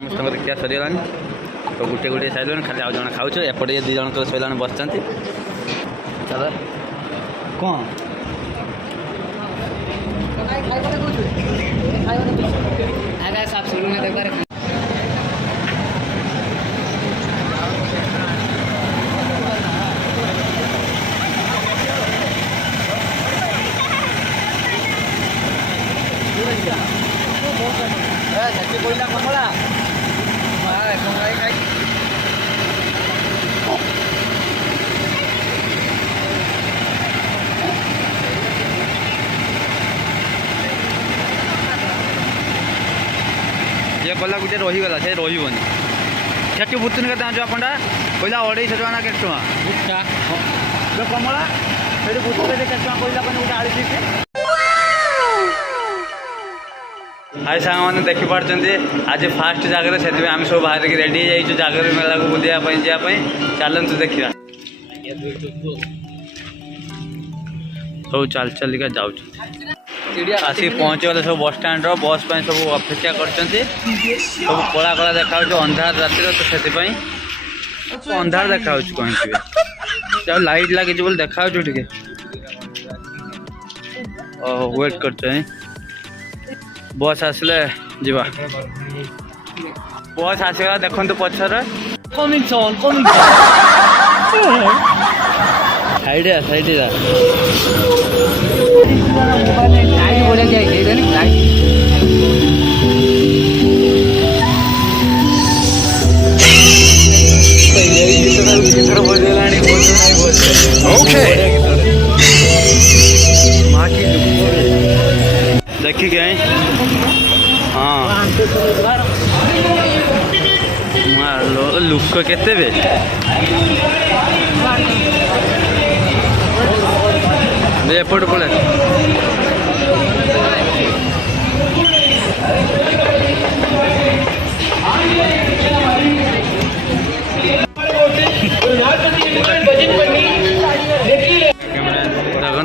समस्त क्या सरीगला तो गोटे गोटे सारे खाली आज जन खाऊ एपटे ये 2 जन सैला बस चल कौन कमला ये गला गोटे रहीगला से रही सेठी बुतुन के जो आपंडा कहला 250 टका के टका जो कमला से बुतुन के कहला गोटे 80 हाय सांग मैंने देखिपारे आज फास्ट जगह से आम सब बाहर की रेडी हो जगह मेला को बुलाया जावाई चलतु देखा सब चल चलिका जाऊँ आसिक पहुँचगले सब बस स्टाण्ड बस सब अपेक्षा कर सब कला कला देखा अंधार राति तो से अंधार देखा कहीं लाइट लगे बोले देखा टे वेट कर बस आसले जीवा बस आसगला देखु पचर साइड देखी गए हाँ लुक केते बे एपट पड़े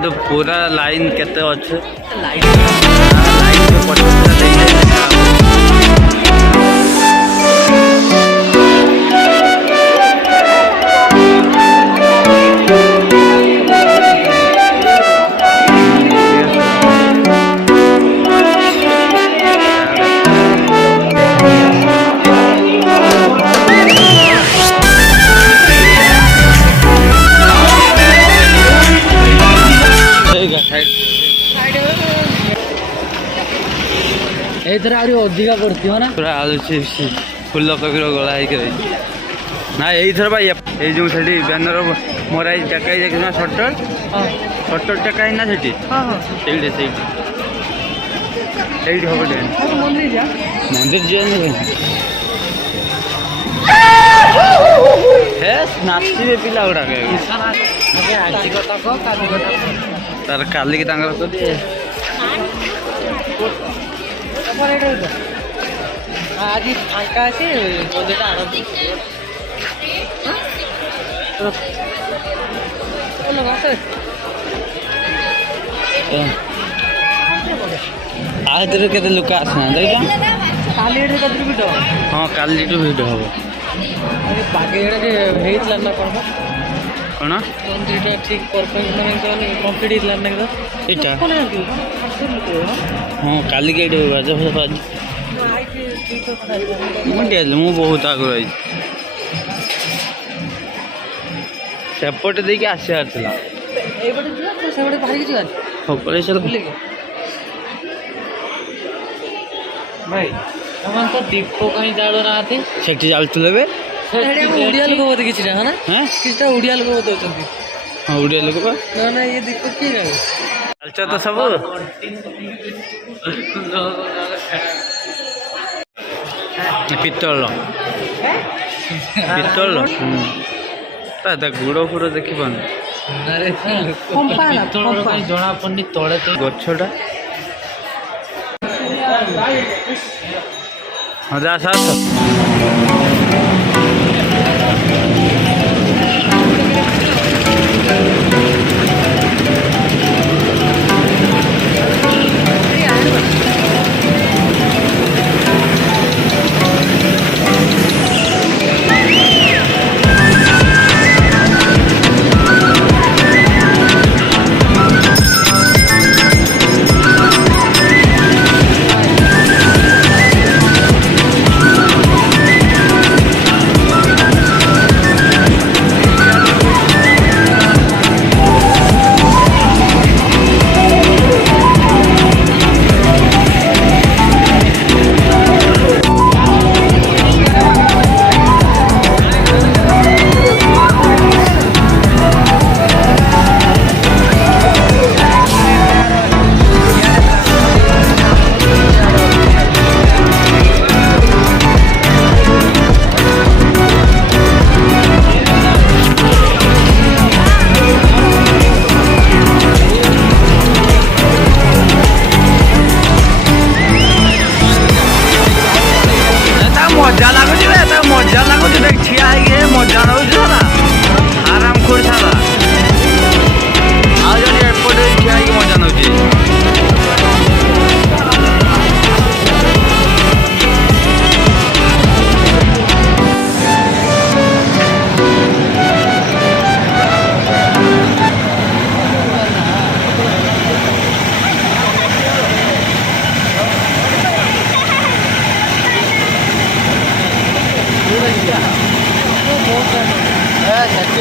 देखो पूरा लाइन केते अच्छे एथर आरी अधिका पड़ती हो ना पूरा आलू चिप्स फुल कोबी गला ना यही भाई ये जो से बैनर मराई टेकाई देखना सटर टेकाई ना से हम मंदिर नाचे पिला गुड़ा तार काली की आज फाँका अच्छे मंदिर आज के लोक आसना देख भिड़ हाँ काली भिड़ हम बागेड़ा ना कौन कौन मंदिर ठीक परफेक्ट कम्प्लीट यहाँ हाँ काली के मु बहुत आगे रही सेपटे देखिए आसार भाई तो दीप कहीं जाड़ू ना से जालुले उड़िया लोक बोलते किसी है ना किसी उड़िया लोक बताऊँ हाँ उड़िया लोक ना ना ये दीप किए जाए चल तो सब पितल गुड़ फुड़ देखी पान जना पड़नी तले गछटा हाँ जा साथ मजा लगुच मजा लगुच ठिया है मजा नौ सारा आराम खोर सारा आज एपटे ठिया मजा नौ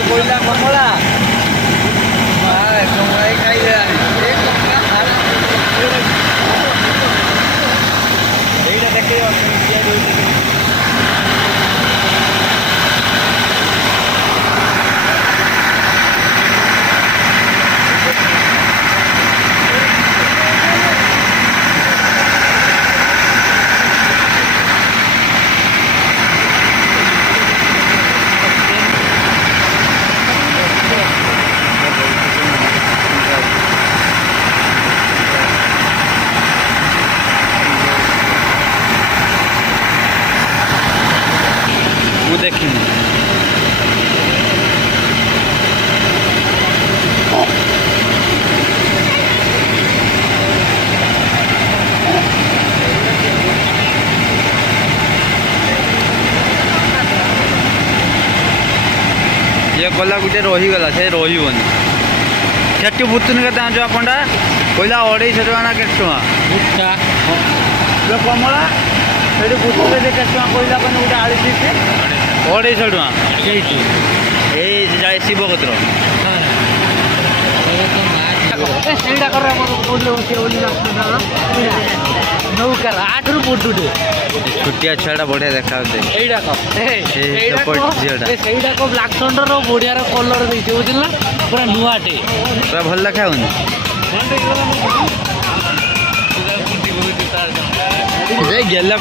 कोईला कमला कमलाई खाई देखे देखी ये गला गोटे रहीगला से रही सेठी बुतुन के दाम जो पंडा कहला 250 टका ना के कमला से बुतुन के कहला गोटे 250 टका ये शिव कतर नौकार 8 रु बुटुटे छुटिया छुआ बढ़िया देखा ब्लाक थंडर बढ़िया कलर देते बुझल पूरा नुआटे पूरा भल देखा गेला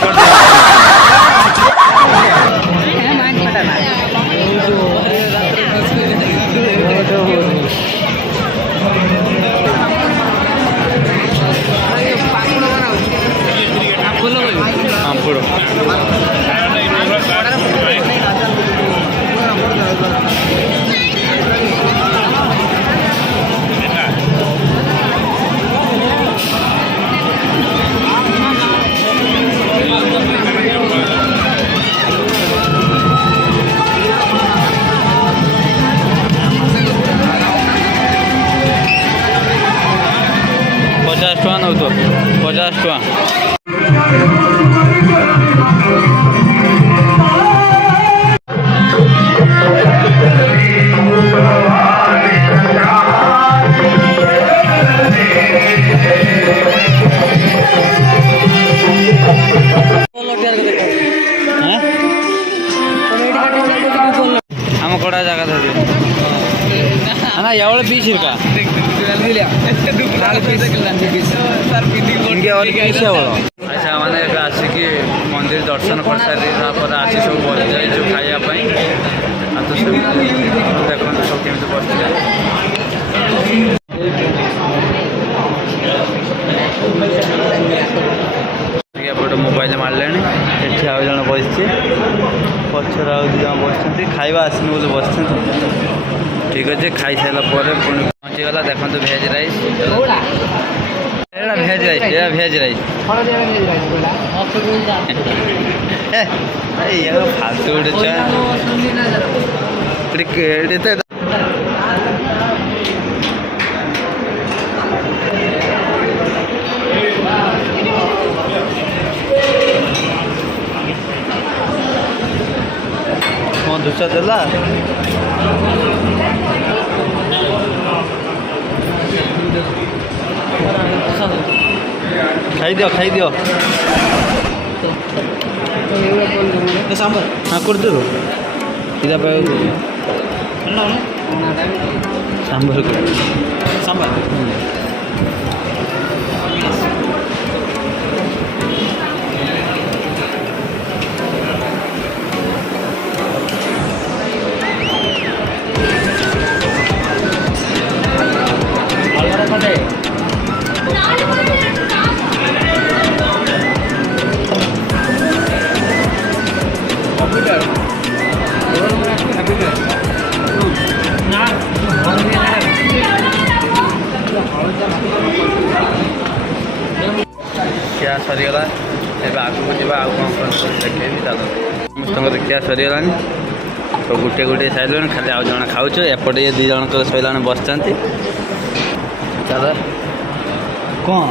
नौ तो 50 टका आम कड़ा जगह ना एवढं 20 का अच्छा मैंने आसिक मंदिर दर्शन कर सारी आसी सब बस जाइए खायापी तो सब देखते सब केमी बस मोबाइल मारे एटी आज जन बसचे पचर आज जन बस खाଇବା आसनी बोले बस ठीक अच्छे खाई सारा पुणी पहुँचीगला देखो भेज राइस भेज राइस भेज राइस फालतू गोटे दूसरा देला खाई दियो सांबर हाँ कर दो सांबर सांबर ଖିଆ ସରିଗଲା ଏବେ ଆଗକୁ ଯିବା ଆଉ କ'ଣ କ'ଣ ସବୁ ଦେଖେଇବି ଚାଲ ସମସ୍ତଙ୍କର ଖିଆ ସରିଗଲାଣି ତ ଗୋଟିଏ ଗୋଟିଏ ସାରିଲେଣି ଖାଲି ଆଉ ଜଣେ ଖାଉଛୁ ଏପଟେ ଇଏ ଦୁଇ ଜଣଙ୍କର ଶୋଇଲାଣି ବସିଛନ୍ତି ଚାଲ କ'ଣ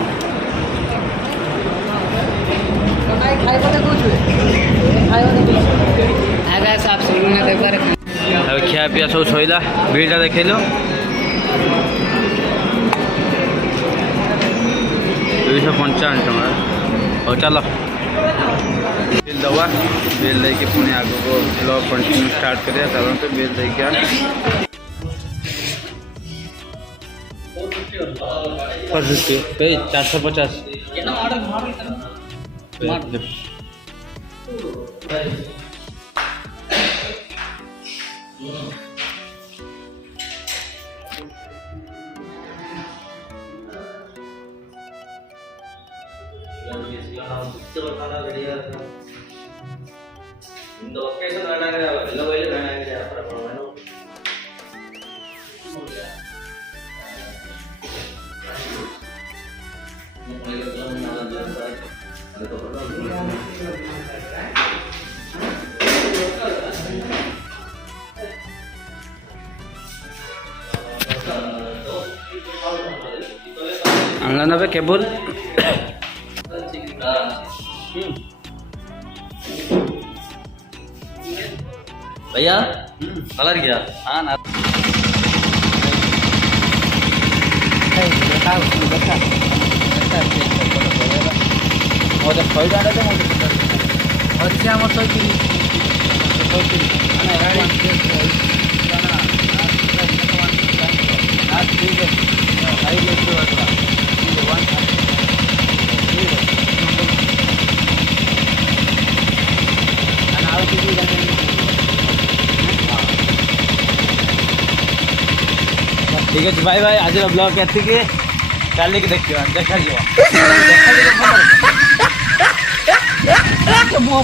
ଏବେ ଖିଆ ପିଆ ସବୁ ଶୋଇଲା ବିଲ୍ଟା ଦେଖେଇଲୁ 255 ଟଙ୍କା ହଉ ଚାଲ ବିଲ୍ ଦେବା ବିଲ୍ ଦେଇକି ପୁଣି ଆଗକୁ ବ୍ଲଗ୍ କଣ୍ଟିନ୍ୟୁ ଷ୍ଟାର୍ଟ କରିବା ଚାଲନ୍ତୁ ବିଲ୍ ଦେଇକି ଭାଇ 450 இந்த ஒகேஷன் வேணாங்க எல்லா வயலும் வேணாங்க அப்புறம் வேணும் अनलाइन पे केबल भैया कलर क्या हाँ ना ठीक है भाई भाई आज ब्लॉग एतिक काली देखा देखा मुँह